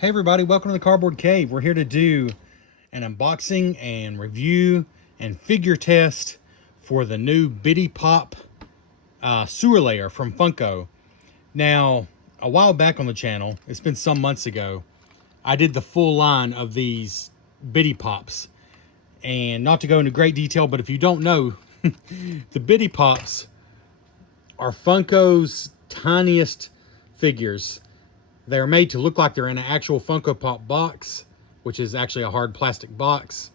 Hey everybody, welcome to the Cardboard Cave. We're here to do an unboxing and review and figure test for the new Bitty Pop sewer layer from Funko. Now, a while back on the channel, it's been some months ago, I did the full line of these Bitty Pops. And not to go into great detail, but if you don't know, the Bitty Pops are Funko's tiniest figures. They're made to look like they're in an actual Funko Pop box, which is actually a hard plastic box.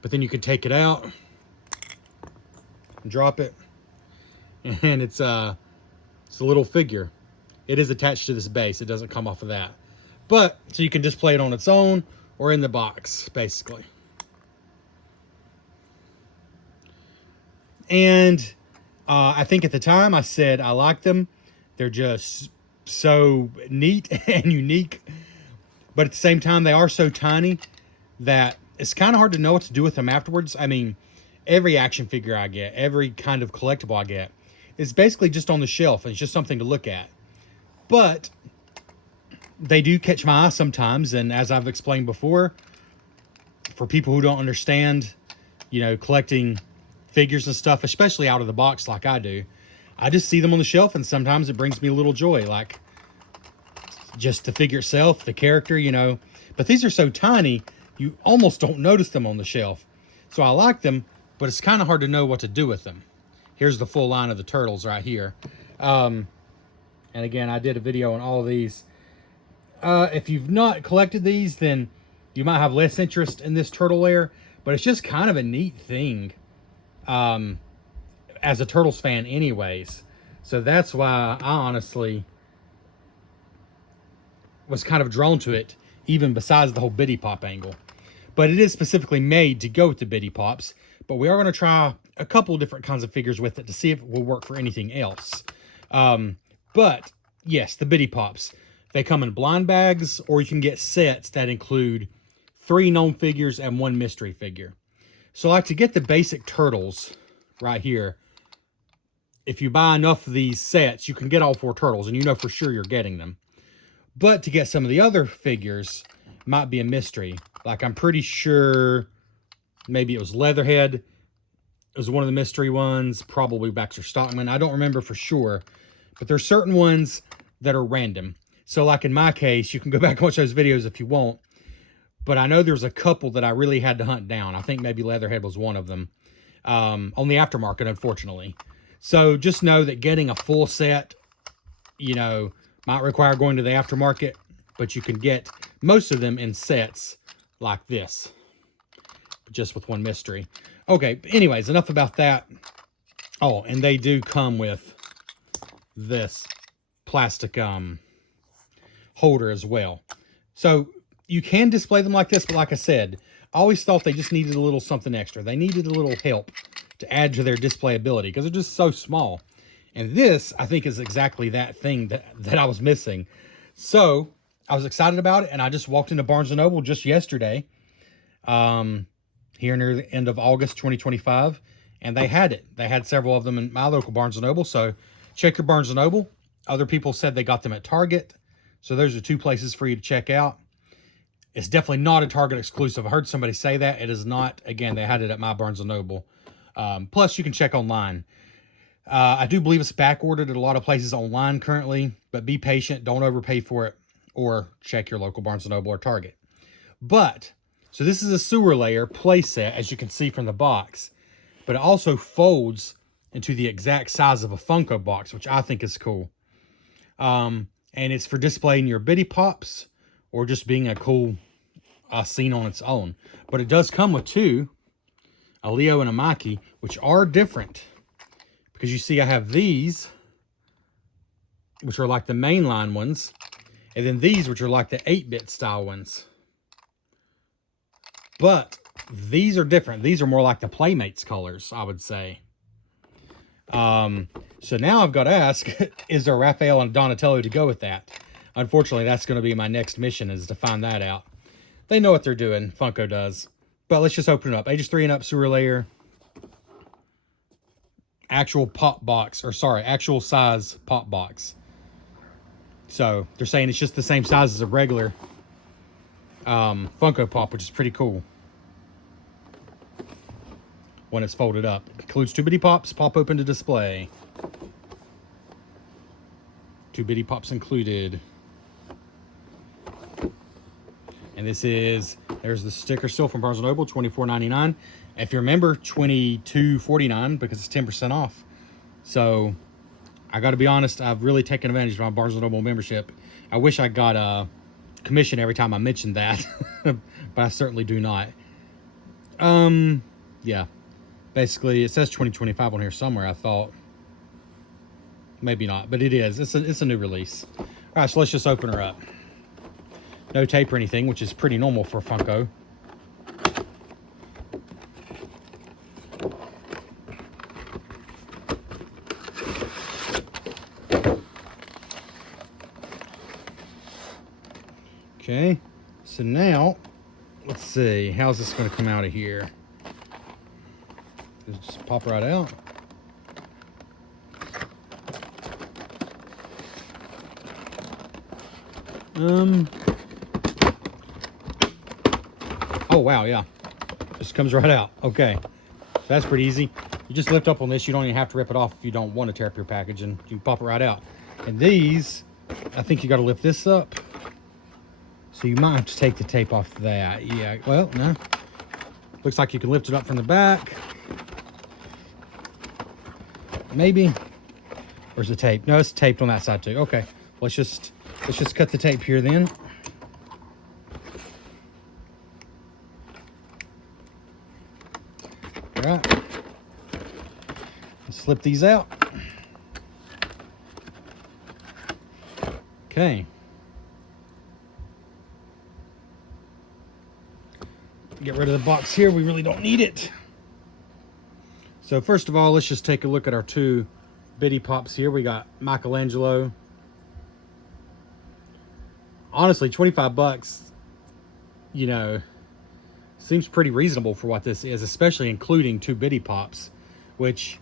But then you can take it out and drop it, and it's a little figure. It is attached to this base. It doesn't come off of that. But so you can display it on its own or in the box, basically. And I think at the time I said I like them. They're just so neat and unique, but at the same time they are so tiny that it's kind of hard to know what to do with them afterwards. I mean, every action figure I get, every kind of collectible I get, is basically just on the shelf and it's just something to look at. But they do catch my eye sometimes, and as I've explained before, for people who don't understand, you know, collecting figures and stuff, especially out of the box like I do, I just see them on the shelf and sometimes it brings me a little joy, like just the figure itself, the character, you know. But these are so tiny, you almost don't notice them on the shelf. So I like them, but it's kind of hard to know what to do with them. Here's the full line of the turtles right here. And again, I did a video on all of these. If you've not collected these, then you might have less interest in this turtle layer, but it's just kind of a neat thing. As a Turtles fan anyways. So that's why I honestly was kind of drawn to it, even besides the whole Bitty Pop angle. But it is specifically made to go with the Bitty Pops. But we are going to try a couple different kinds of figures with it to see if it will work for anything else. But yes, the Bitty Pops. They come in blind bags, or you can get sets that include 3 known figures and 1 mystery figure. So like to get the basic turtles right here, if you buy enough of these sets, you can get all 4 turtles, and you know for sure you're getting them. But to get some of the other figures might be a mystery. Like I'm pretty sure maybe it was Leatherhead. It was one of the mystery ones, probably Baxter Stockman. I don't remember for sure, but there's certain ones that are random. So like in my case, you can go back and watch those videos if you want. But I know there's a couple that I really had to hunt down. I think maybe Leatherhead was one of them, on the aftermarket, unfortunately. So just know that getting a full set, you know, might require going to the aftermarket, but you can get most of them in sets like this, just with 1 mystery. Okay, anyways, enough about that. Oh, and they do come with this plastic holder as well. So you can display them like this, but like I said, I always thought they just needed a little something extra. They needed a little help to add to their displayability because they're just so small. And this, I think, is exactly that thing that I was missing. So I was excited about it, and I just walked into Barnes & Noble just yesterday, here near the end of August 2025, and they had it. They had several of them in my local Barnes & Noble, so check your Barnes & Noble. Other people said they got them at Target, so those are 2 places for you to check out. It's definitely not a Target exclusive. I heard somebody say that. It is not. Again, they had it at my Barnes & Noble. Plus, you can check online. I do believe it's back ordered at a lot of places online currently, but be patient. Don't overpay for it, or check your local Barnes & Noble or Target. But, so this is a sewer layer play set, as you can see from the box, but it also folds into the exact size of a Funko box, which I think is cool. And it's for displaying your Bitty Pops, or just being a cool scene on its own. But it does come with 2, a Leo and a Mikey, which are different. Because you see I have these, which are like the mainline ones, and then these, which are like the 8-bit style ones. But these are different. These are more like the Playmates colors, I would say. So now I've got to ask, is there Raphael and Donatello to go with that? Unfortunately, that's going to be my next mission, is to find that out. They know what they're doing. Funko does. But let's just open it up. Ages 3 and up sewer layer. Actual pop box, or sorry, actual size pop box. So they're saying it's just the same size as a regular Funko Pop, which is pretty cool when it's folded up. Includes 2 bitty pops, pop open to display. 2 bitty pops included. And this is, there's the sticker still from Barnes & Noble, $24.99. If you remember, $22.49 because it's 10% off. So, I got to be honest, I've really taken advantage of my Barnes & Noble membership. I wish I got a commission every time I mentioned that, but I certainly do not. Yeah. Basically, it says 2025 on here somewhere, I thought. Maybe not, but it is. It's a new release. All right, so let's just open her up. No tape or anything, which is pretty normal for Funko. Okay, so now, let's see, how's this going to come out of here? Just pop right out. Oh, wow, yeah. Just comes right out. Okay. That's pretty easy. You just lift up on this. You don't even have to rip it off if you don't want to tear up your package, and you can pop it right out. And these, I think you got to lift this up. So you might have to take the tape off that. Yeah, well, no. Looks like you can lift it up from the back. Maybe. Where's the tape? No, it's taped on that side too. Okay. Let's just cut the tape here then. All right. Let's slip these out. Okay. Get rid of the box here. We really don't need it. So first of all, let's just take a look at our 2 bitty pops here. We got Michelangelo. Honestly, 25 bucks, you know, seems pretty reasonable for what this is, especially including 2 bitty pops, which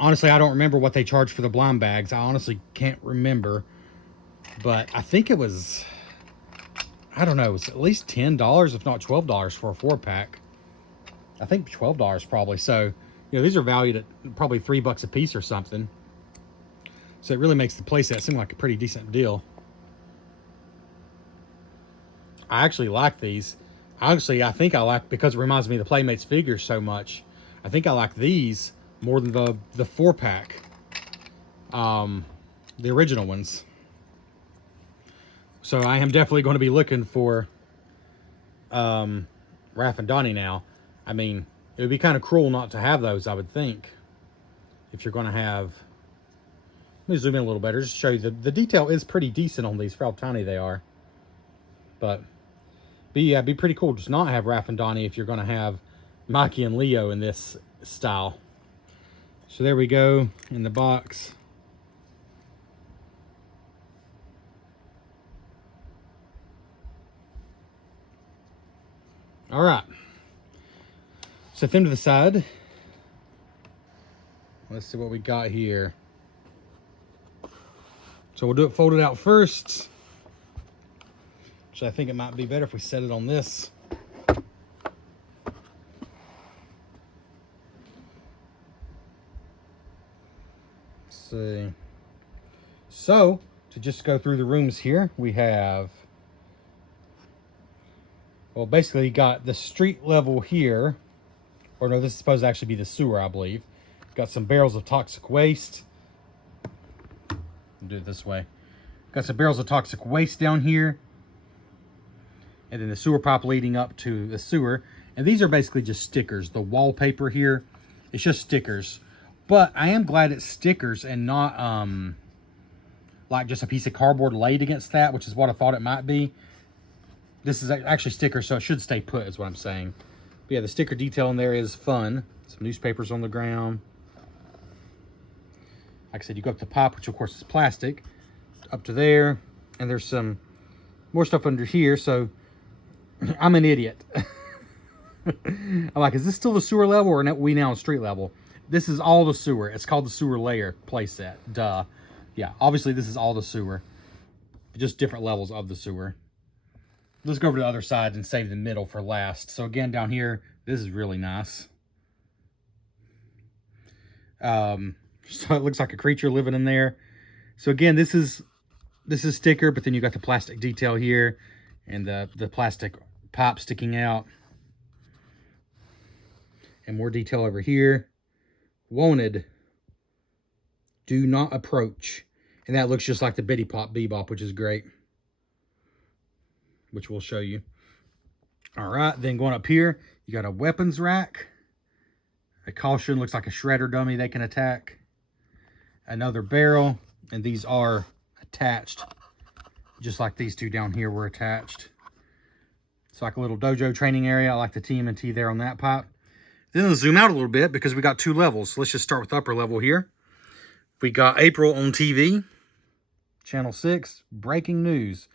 honestly, I don't remember what they charged for the blind bags. I honestly can't remember, but I think it was, I don't know, it was at least $10, if not $12 for a 4-pack. I think $12 probably. So, you know, these are valued at probably $3 a piece or something. So it really makes the playset seem like a pretty decent deal. I actually like these. Honestly, I think I like, because it reminds me of the Playmates figures so much, I think I like these more than the 4-pack. The original ones. So I am definitely going to be looking for Raph and Donnie now. I mean, it would be kind of cruel not to have those, I would think. If you're going to have... Let me zoom in a little better, just to show you. The detail is pretty decent on these for how tiny they are. But yeah, it'd be pretty cool just not have Raph and Donnie if you're going to have Mikey and Leo in this style. So there we go in the box. All right. Set them to the side. Let's see what we got here. So we'll do it folded out first. Which I think it might be better if we set it on this. Let's see. So, to just go through the rooms here, we have... Well, basically, you got the street level here. Or no, this is supposed to actually be the sewer, I believe. Got some barrels of toxic waste. I'll do it this way. Got some barrels of toxic waste down here. And then the sewer pipe leading up to the sewer. And these are basically just stickers. The wallpaper here, it's just stickers. But I am glad it's stickers and not like just a piece of cardboard laid against that, which is what I thought it might be. This is actually stickers, so it should stay put, is what I'm saying. But yeah, the sticker detail in there is fun. Some newspapers on the ground. Like I said, you go up the pipe, which of course is plastic, up to there. And there's some more stuff under here, so I'm an idiot. I'm like, is this still the sewer level, or are we now on street level? This is all the sewer. It's called the sewer layer playset. Duh. Yeah, obviously this is all the sewer. Just different levels of the sewer. let's go over to the other side and save the middle for last. So again, down here, this is really nice. So it looks like a creature living in there. So again, this is sticker, but then you got the plastic detail here and the plastic pipe sticking out. And more detail over here. Wanted, do not approach. And that looks just like the Bitty Pop Bebop, which is great, which we'll show you. All right, then going up here, you got a weapons rack. A caution, looks like a shredder dummy they can attack. Another barrel, and these are attached, just like these two down here were attached. It's like a little dojo training area. I like the TMNT there on that pipe. Then let's zoom out a little bit because we got 2 levels. So let's just start with upper level here. We got April on TV, Channel 6, breaking news.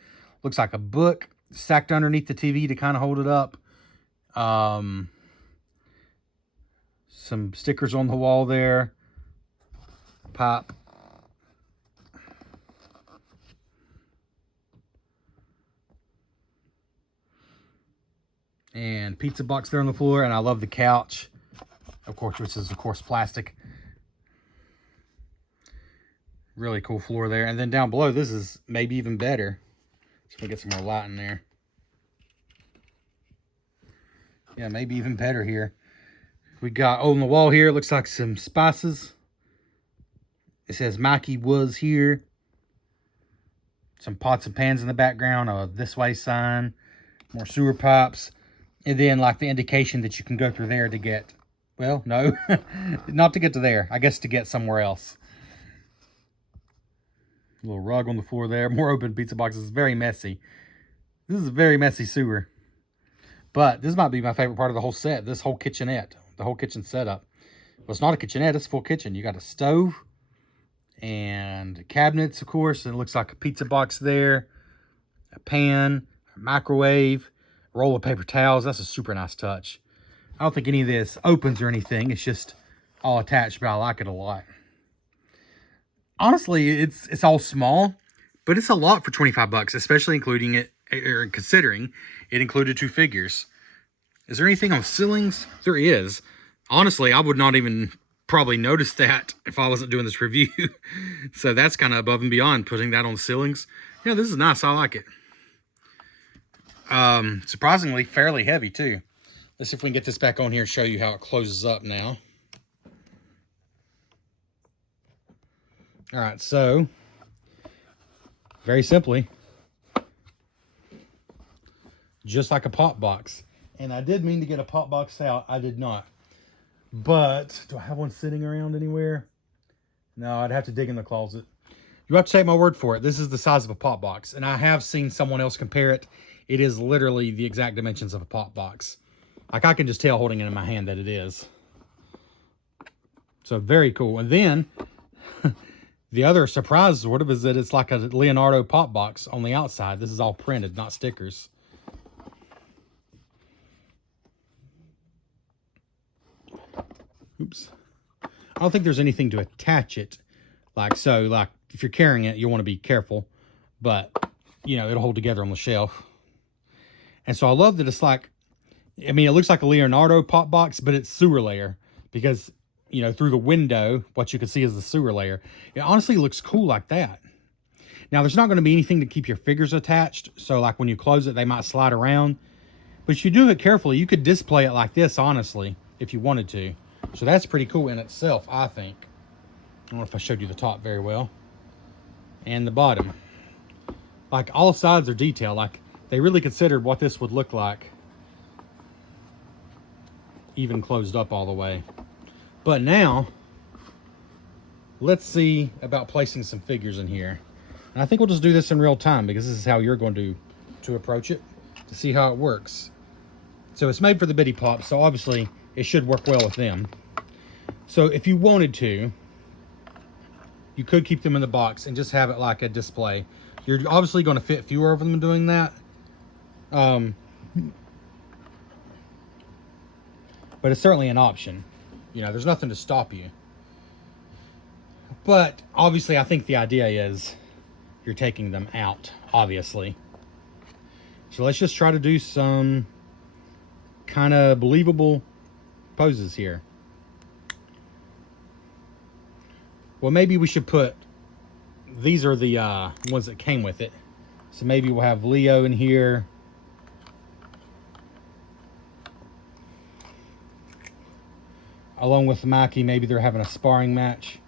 Looks like a book stacked underneath the TV to kind of hold it up. Some stickers on the wall there. Pipe. And pizza box there on the floor, and I love the couch, of course, which is of course plastic. Really cool floor there. And then down below, this is maybe even better. So we get some more light in there. Yeah, maybe even better here. We got on the wall here, it looks like some spices. It says Mikey was here. Some pots and pans in the background, a this way sign, more sewer pipes. And then like the indication that you can go through there to get, well, no, not to get to there. I guess to get somewhere else. A little rug on the floor there. More open pizza boxes. Very messy. This is a very messy sewer. But this might be my favorite part of the whole set. This whole kitchenette. The whole kitchen setup. Well, it's not a kitchenette. It's a full kitchen. You got a stove. And cabinets, of course. And it looks like a pizza box there. A pan. A microwave. Roll of paper towels. That's a super nice touch. I don't think any of this opens or anything. It's just all attached, but I like it a lot. Honestly, it's all small, but it's a lot for 25 bucks, especially including it, or considering it included 2 figures. Is there anything on ceilings? There is. Honestly, I would not even probably notice that if I wasn't doing this review. So that's kind of above and beyond putting that on ceilings. Yeah, this is nice. I like it. Surprisingly fairly heavy too. Let's see if we can get this back on here and show you how it closes up now. All right, so very simply, just like a pop box. And I did mean to get a pop box out. I did not. But do I have one sitting around anywhere? No, I'd have to dig in the closet. You have to take my word for it. This is the size of a pop box. And I have seen someone else compare it. It is literally the exact dimensions of a pop box. Like I can just tell holding it in my hand that it is. So very cool. And then the other surprise sort of is that it's like a Leonardo pop box on the outside. This is all printed, not stickers. Oops. I don't think there's anything to attach it like so. Like if you're carrying it, you want to be careful. But, you know, it'll hold together on the shelf. And so I love that it's like, I mean, it looks like a Leonardo pop box, but it's sewer layer. Because, you know, through the window, what you can see is the sewer layer. It honestly looks cool like that. Now, there's not going to be anything to keep your figures attached. So, like, when you close it, they might slide around. But if you do it carefully, you could display it like this, honestly, if you wanted to. So, that's pretty cool in itself, I think. I don't know if I showed you the top very well. And the bottom. Like, all sides are detailed. Like, they really considered what this would look like. Even closed up all the way. But now, let's see about placing some figures in here. And I think we'll just do this in real time because this is how you're going to approach it to see how it works. So it's made for the Bitty Pops, so obviously it should work well with them. So if you wanted to, you could keep them in the box and just have it like a display. You're obviously going to fit fewer of them doing that. But it's certainly an option. You know, there's nothing to stop you. But obviously, I think the idea is you're taking them out, obviously. So let's just try to do some kind of believable poses here. Well, maybe we should put, these are the ones that came with it. So maybe we'll have Leo in here. Along with Mikey, maybe they're having a sparring match.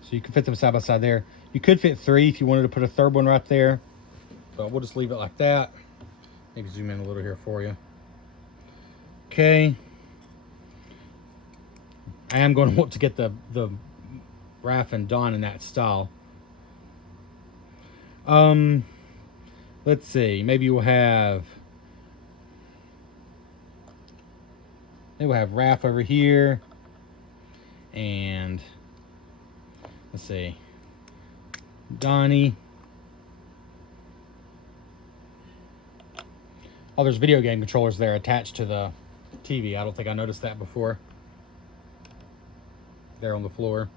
So you can fit them side by side there. You could fit 3 if you wanted to put a third one right there. But we'll just leave it like that. Maybe zoom in a little here for you. Okay. I am going to want to get the Raph and Don in that style. Let's see. Maybe we'll have Raph over here, and let's see, Donnie. Oh, there's video game controllers there attached to the TV. I don't think I noticed that before. There on the floor.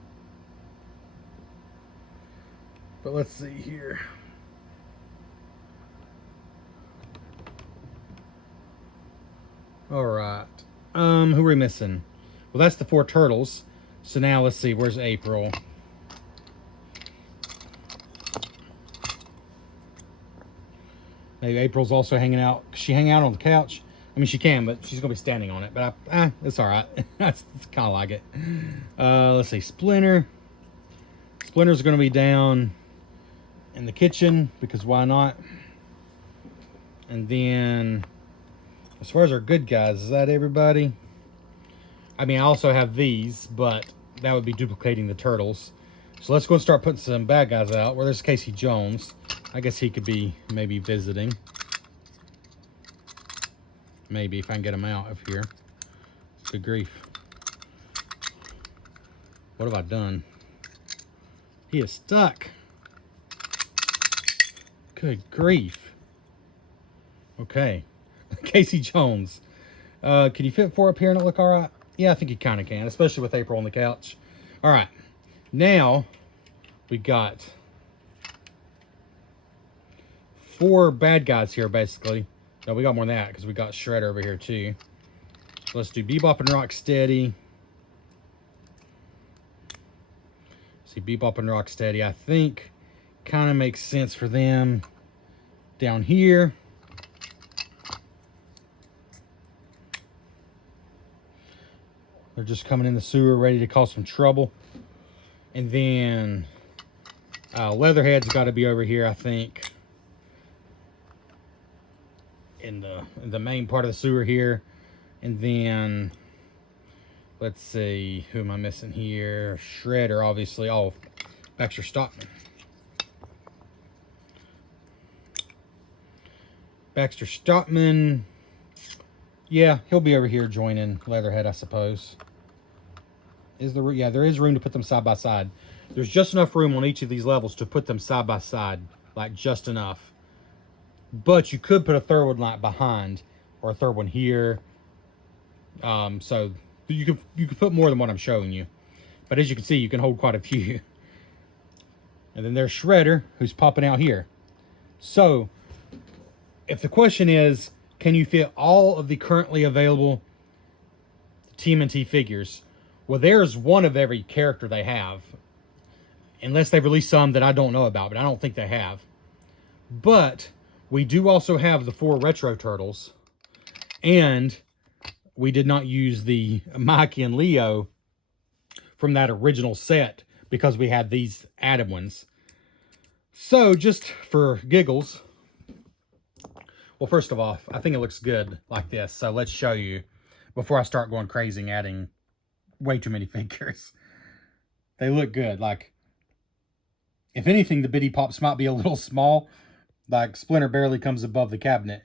But let's see here. All right. Who are we missing? Well, that's the 4 turtles. So now let's see. Where's April? Maybe April's also hanging out. Can she hang out on the couch? I mean, she can, but she's gonna be standing on it. But it's all right. That's kind of like it. Let's see. Splinter. Splinter's gonna be down in the kitchen because why not? And then, as far as our good guys, is that everybody? I mean, I also have these, but that would be duplicating the turtles. So let's go and start putting some bad guys out. Well, there's Casey Jones. I guess he could be maybe visiting. Maybe if I can get him out of here. Good grief. What have I done? He is stuck. Good grief. Okay. Casey Jones. Can you fit 4 up here and it look all right? Yeah, I think you kind of can, especially with April on the couch. All right. Now, we got 4 bad guys here, basically. No, we got more than that because we got Shredder over here, too. So let's do Bebop and Rocksteady. See, Bebop and Rocksteady, I think, kind of makes sense for them down here. They're just coming in the sewer ready to cause some trouble. And then Leatherhead's got to be over here, I think. In the main part of the sewer here. And then, let's see, who am I missing here? Shredder, obviously. Oh, Baxter Stockman. Baxter Stockman. Yeah, he'll be over here joining Leatherhead, I suppose. Yeah, there is room to put them side by side. There's just enough room on each of these levels to put them side by side. Like, just enough. But you could put a third one like behind. Or a third one here. So, you could put more than what I'm showing you. But as you can see, you can hold quite a few. And then there's Shredder, who's popping out here. So, if the question is, can you fit all of the currently available TMNT figures? Well, there's one of every character they have. Unless they've released some that I don't know about, but I don't think they have. But we do also have the 4 Retro Turtles. And we did not use the Mikey and Leo from that original set because we had these added ones. So, just for giggles, well, first of all, I think it looks good like this. So let's show you before I start going crazy and adding way too many figures. They look good. Like, if anything, the Bitty Pops might be a little small. Like, Splinter barely comes above the cabinet.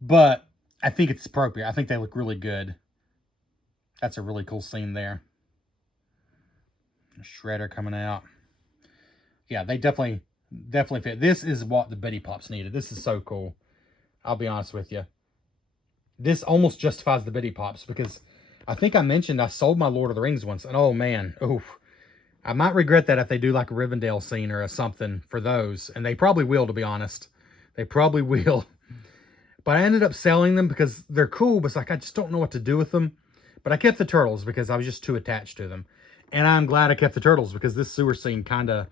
But I think it's appropriate. I think they look really good. That's a really cool scene there. Shredder coming out. Yeah, they definitely fit. This is what the Bitty Pops needed. This is so cool. I'll be honest with you. This almost justifies the Bitty Pops because I think I mentioned I sold my Lord of the Rings ones. And oh man, oof. I might regret that if they do like a Rivendell scene or something for those. And they probably will, to be honest. They probably will. But I ended up selling them because they're cool, but it's like I just don't know what to do with them. But I kept the turtles because I was just too attached to them. And I'm glad I kept the turtles because this sewer scene kind of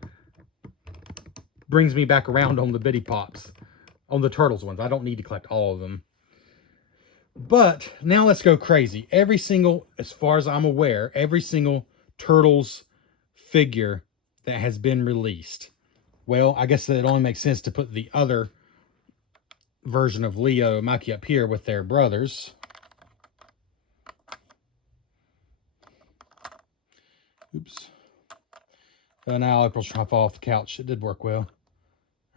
brings me back around on the Bitty Pops. On the turtles ones. I don't need to collect all of them. But now let's go crazy. Every single, as far as I'm aware, every single Turtles figure that has been released. Well, I guess that it only makes sense to put the other version of Leo and Mikey up here with their brothers. Oops. Now April's trying to fall off the couch. It did work well.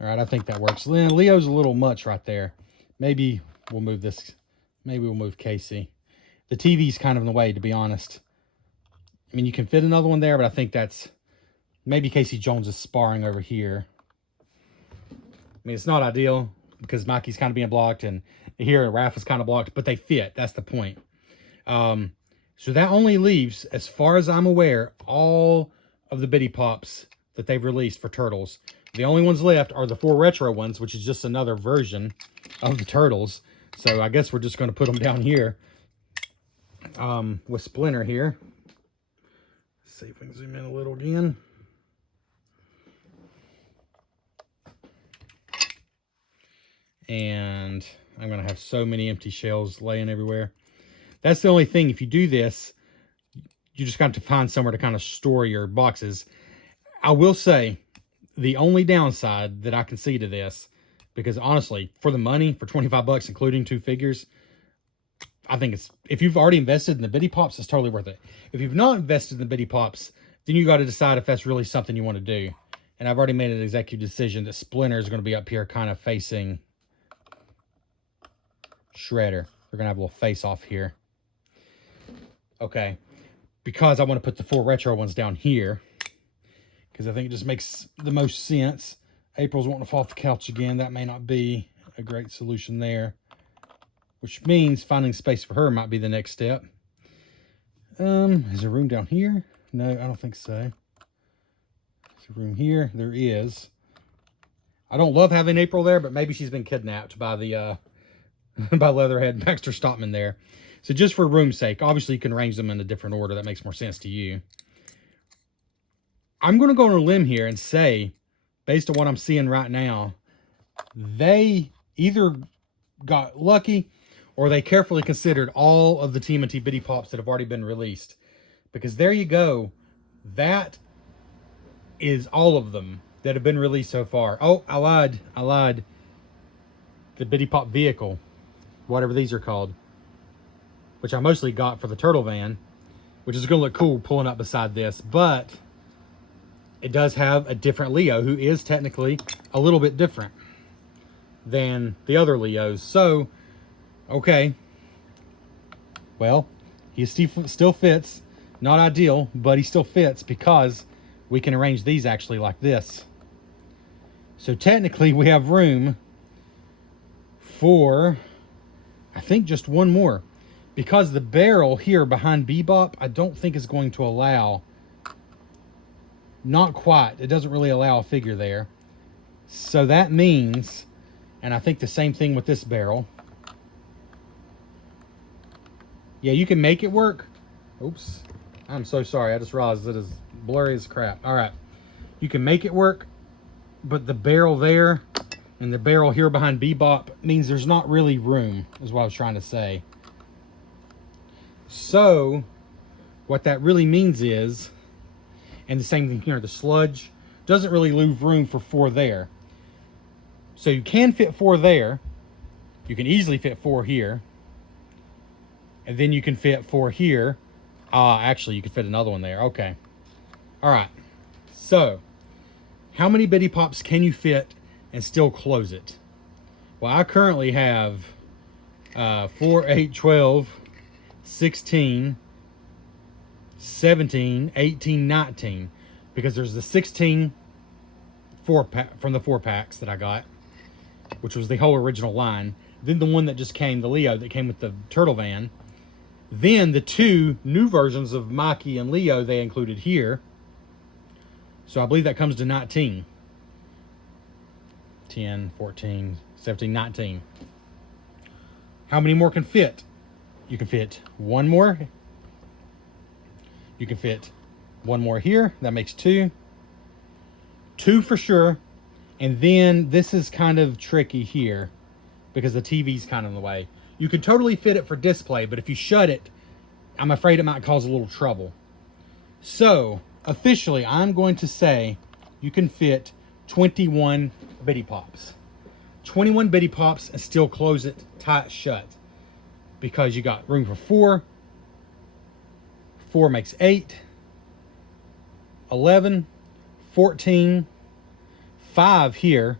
All right, I think that works. Leo's a little much right there. Maybe we'll move this. Maybe we'll move Casey. The TV's kind of in the way, to be honest. I mean, you can fit another one there, but I think that's... Maybe Casey Jones is sparring over here. I mean, it's not ideal because Mikey's kind of being blocked, and here Raph is kind of blocked, but they fit. That's the point. So that only leaves, as far as I'm aware, all of the Bitty Pops that they've released for Turtles. The only ones left are the 4 retro ones, which is just another version of the Turtles. So I guess we're just going to put them down here with Splinter here. Let's see if we can zoom in a little again. And I'm going to have so many empty shells laying everywhere. That's the only thing. If you do this, you just got to find somewhere to kind of store your boxes. I will say, the only downside that I can see to this, because honestly, for the money, for 25 bucks, including 2 figures, I think it's, if you've already invested in the Bitty Pops, it's totally worth it. If you've not invested in the Bitty Pops, then you got to decide if that's really something you want to do. And I've already made an executive decision that Splinter is going to be up here kind of facing Shredder. We're going to have a little face off here. Okay. Because I want to put the 4 retro ones down here. Because I think it just makes the most sense. April's wanting to fall off the couch again. That may not be a great solution there. Which means finding space for her might be the next step. Is there room down here? No, I don't think so. Is there room here? There is. I don't love having April there, but maybe she's been kidnapped by the by Leatherhead Baxter Stockman there. So just for room's sake, obviously you can arrange them in a different order. That makes more sense to you. I'm going to go on a limb here and say, based on what I'm seeing right now, they either got lucky or they carefully considered all of the TMNT Bitty Pops that have already been released. Because there you go. That is all of them that have been released so far. Oh, I lied. I lied. The Bitty Pop vehicle, whatever these are called, which I mostly got for the Turtle Van, which is going to look cool pulling up beside this. But it does have a different Leo, who is technically a little bit different than the other Leos. So, okay. Well, he still fits. Not ideal, but he still fits because we can arrange these actually like this. So technically we have room for, I think, just one more. Because the barrel here behind Bebop, I don't think is going to allow, not quite, it doesn't really allow a figure there. So that means, and I think the same thing with this barrel. Yeah, you can make it work. Oops. I'm so sorry. I just realized it is blurry as crap. All right. You can make it work, but the barrel there and the barrel here behind Bebop means there's not really room, is what I was trying to say. So, what that really means is, and the same thing here, the sludge doesn't really leave room for 4 there. So you can fit 4 there. You can easily fit 4 here. And then you can fit 4 here. Actually, you could fit another one there. Okay. All right. So, how many Bitty Pops can you fit and still close it? Well, I currently have 4, 8, 12, 16, 17, 18, 19. Because there's the 16 4-pack from the 4-packs that I got, which was the whole original line. Then the one that just came, the Leo, that came with the Turtle Van. Then the 2 new versions of Mikey and Leo they included here. So I believe that comes to 19. 10, 14, 17, 19. How many more can fit? You can fit one more. You can fit one more here. That makes 2. 2 for sure. And then this is kind of tricky here because the TV's kind of in the way. You can totally fit it for display, but if you shut it, I'm afraid it might cause a little trouble. So, officially, I'm going to say you can fit 21 Bitty Pops. 21 Bitty Pops and still close it tight shut. Because you got room for 4. 4 makes 8. 11. 14. 5 here.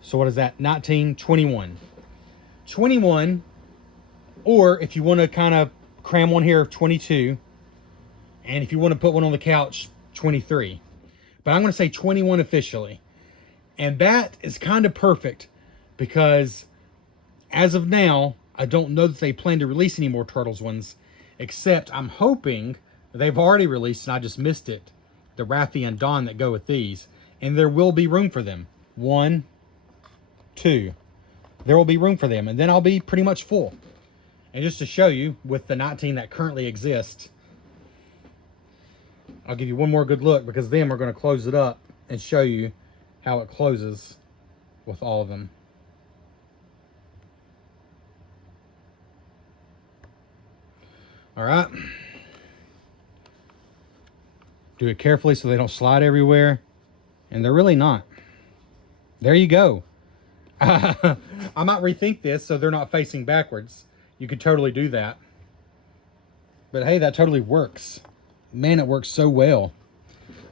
So what is that? 19, 21. 21. Or if you want to kind of cram one here, 22. And if you want to put one on the couch, 23. But I'm going to say 21 officially. And that is kind of perfect because as of now, I don't know that they plan to release any more Turtles ones, except I'm hoping they've already released, and I just missed it, the Raffi and Don that go with these. And there will be room for them. 1, 2. There will be room for them. And then I'll be pretty much full. And just to show you, with the 19 that currently exist, I'll give you one more good look because then we're going to close it up and show you how it closes with all of them. All right. Do it carefully so they don't slide everywhere. And they're really not. There you go. I might rethink this so they're not facing backwards. You could totally do that. But hey, that totally works. Man, it works so well.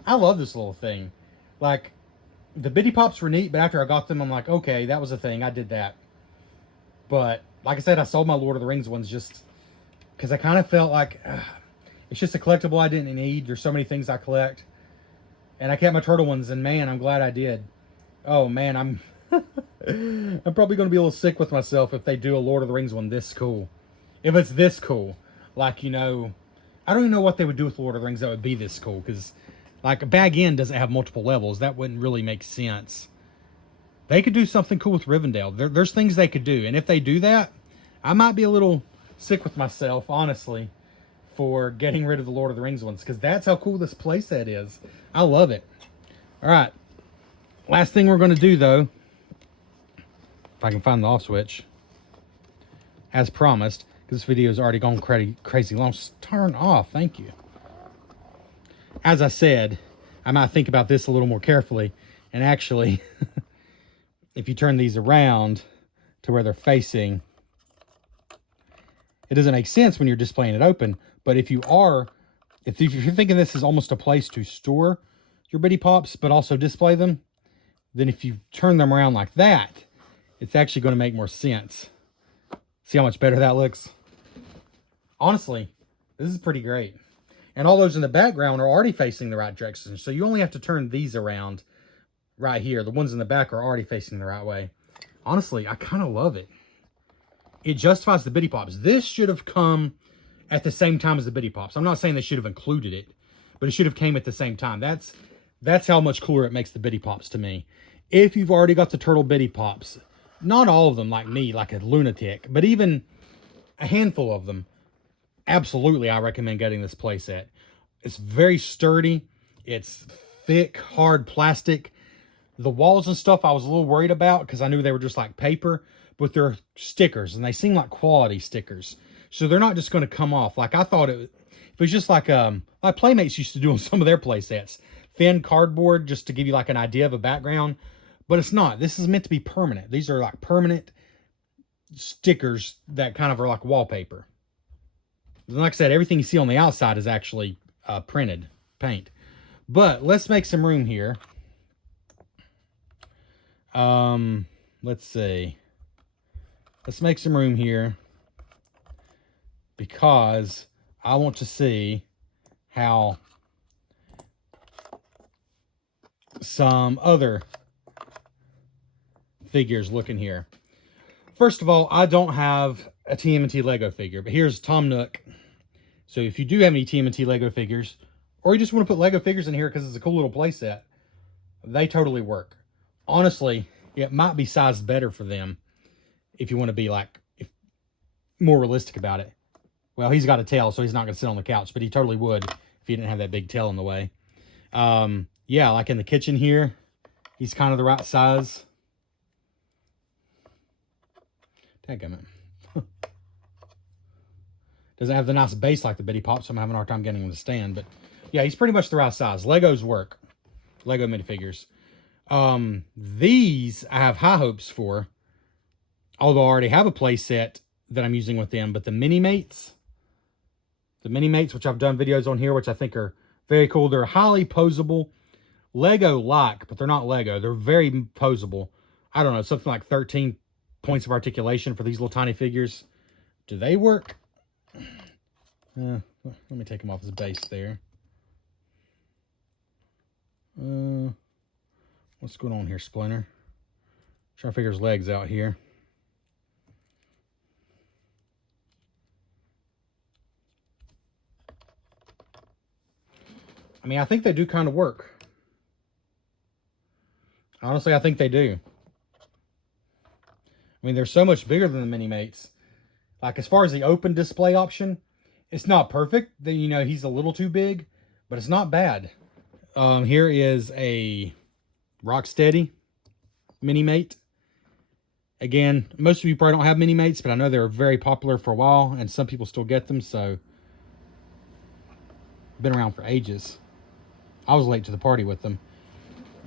I love this little thing. Like, the Bitty Pops were neat, but after I got them, I'm like, okay, that was a thing. I did that. But, like I said, I sold my Lord of the Rings ones just because I kind of felt like it's just a collectible I didn't need. There's so many things I collect. And I kept my turtle ones, and man, I'm glad I did. Oh, man, I'm I'm probably going to be a little sick with myself if they do a Lord of the Rings one this cool. If it's this cool. Like, you know, I don't even know what they would do with Lord of the Rings that would be this cool. Because, like, Bag End doesn't have multiple levels. That wouldn't really make sense. They could do something cool with Rivendell. There's things they could do. And if they do that, I might be a little sick with myself, honestly, for getting rid of the Lord of the Rings ones. Because that's how cool this playset is. I love it. All right. Last thing we're going to do, though, if I can find the off switch, as promised, because this video has already gone crazy long. Turn off. Thank you. As I said, I might think about this a little more carefully. And actually, if you turn these around to where they're facing, it doesn't make sense when you're displaying it open. But if you're thinking this is almost a place to store your Bitty Pops, but also display them, then if you turn them around like that, it's actually going to make more sense. See how much better that looks? Honestly, this is pretty great. And all those in the background are already facing the right direction. So you only have to turn these around right here. The ones in the back are already facing the right way. Honestly, I kind of love it. It justifies the Bitty Pops. This should have come at the same time as the Bitty Pops. I'm not saying they should have included it, but it should have came at the same time. That's how much cooler it makes the Bitty Pops to me. If you've already got the Turtle Bitty Pops, not all of them like me, like a lunatic, but even a handful of them, absolutely I recommend getting this playset. It's very sturdy. It's thick, hard plastic. The walls and stuff I was a little worried about because I knew they were just like paper, but they're stickers and they seem like quality stickers. So they're not just going to come off. Like I thought it was just like Playmates used to do on some of their playsets. Thin cardboard just to give you like an idea of a background. But it's not. This is meant to be permanent. These are like permanent stickers that kind of are like wallpaper. And like I said, everything you see on the outside is actually printed paint. But let's make some room here. Let's see. Let's make some room here because I want to see how some other figures look in here. First of all, I don't have a TMNT Lego figure, but here's Tom Nook. So if you do have any TMNT Lego figures, or you just want to put Lego figures in here because it's a cool little playset, they totally work. Honestly, it might be sized better for them if you want to be like more realistic about it. Well, he's got a tail, so he's not going to sit on the couch, but he totally would if he didn't have that big tail in the way. Yeah, like in the kitchen here, he's kind of the right size. Dadgummit. Doesn't have the nice base like the Bitty Pop, so I'm having a hard time getting him to stand. But yeah, he's pretty much the right size. Legos work. Lego minifigures. These I have high hopes for, although I already have a play set that I'm using with them. But the Mini-Mates, which I've done videos on here, which I think are very cool. They're highly posable, Lego-like, but they're not Lego. They're very posable. I don't know, something like 13 points of articulation for these little tiny figures. Do they work? Let me take him off his base there. What's going on here, Splinter? Trying to figure his legs out here. I mean, I think they do kind of work. Honestly, I think they do. I mean, they're so much bigger than the Mini-Mates. Like, as far as the open display option, it's not perfect. You know, he's a little too big, but it's not bad. Here is a Rocksteady Mini-Mate. Again, most of you probably don't have Mini-Mates, but I know they were very popular for a while, and some people still get them, so been around for ages. I was late to the party with them.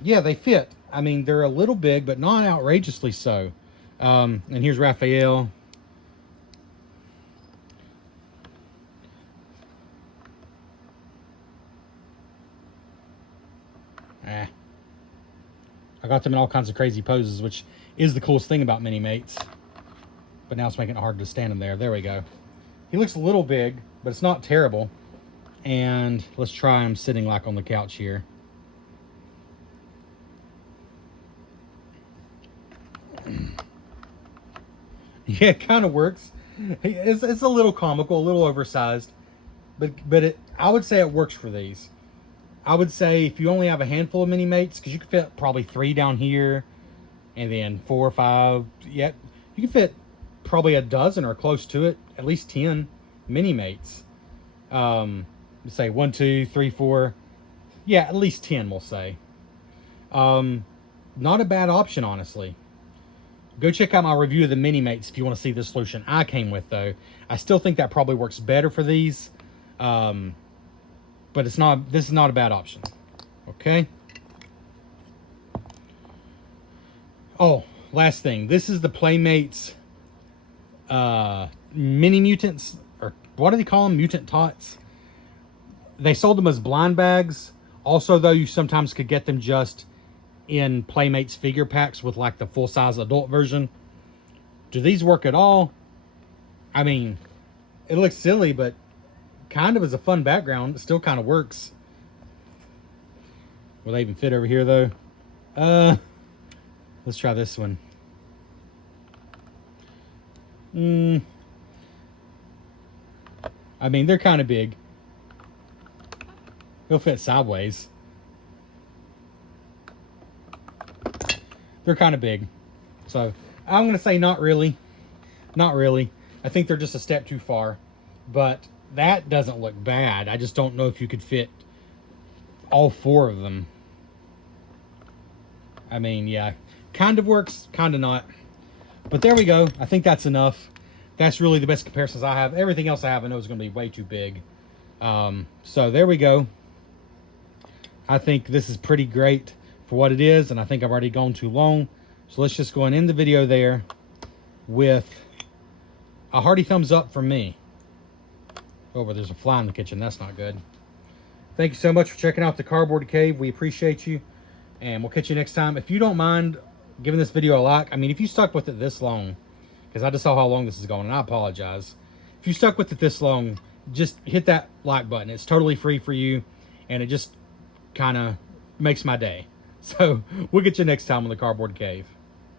Yeah, they fit. I mean, they're a little big, but not outrageously so. And here's Raphael. I got them in all kinds of crazy poses, which is the coolest thing about Mini-Mates. But now it's making it hard to stand him there. There we go. He looks a little big, but it's not terrible. And let's try him sitting like on the couch here. Yeah, it kind of works. It's a little comical, a little oversized, but I would say it works for these. I would say if you only have a handful of Mini-Mates, because you could fit probably 3 down here, and then 4 or 5. Yeah, you can fit probably a dozen or close to it, at least 10 Mini-Mates. Say 1, 2, 3, 4. Yeah, at least 10, we'll say. Not a bad option, honestly. Go check out my review of the Mini-Mates if you want to see the solution I came with, though. I still think that probably works better for these. But this is not a bad option. Okay? Oh, last thing. This is the Playmates Mini Mutants, or what do they call them? Mutant Tots. They sold them as blind bags. Also, though, you sometimes could get them just in Playmates figure packs with like the full-size adult version. Do these work at all? I mean, it looks silly, but kind of as a fun background. It still kind of works. Will they even fit over here, though? Let's try this one. I mean, they're kind of big. They'll fit sideways. They're kind of big. So, I'm going to say not really. Not really. I think they're just a step too far. But that doesn't look bad. I just don't know if you could fit all 4 of them. I mean, yeah. Kind of works, kind of not. But there we go. I think that's enough. That's really the best comparisons I have. Everything else I have I know is going to be way too big. So there we go. I think this is pretty great for what it is, and I think I've already gone too long. So let's just go and end the video there with a hearty thumbs up from me. Oh, but there's a fly in the kitchen. That's not good. Thank you so much for checking out the Cardboard Cave. We appreciate you, and we'll catch you next time. If you don't mind giving this video a like, I mean, if you stuck with it this long, because I just saw how long this is going, and I apologize. If you stuck with it this long, just hit that like button. It's totally free for you, and it just kind of makes my day. So we'll get you next time on the Cardboard Cave.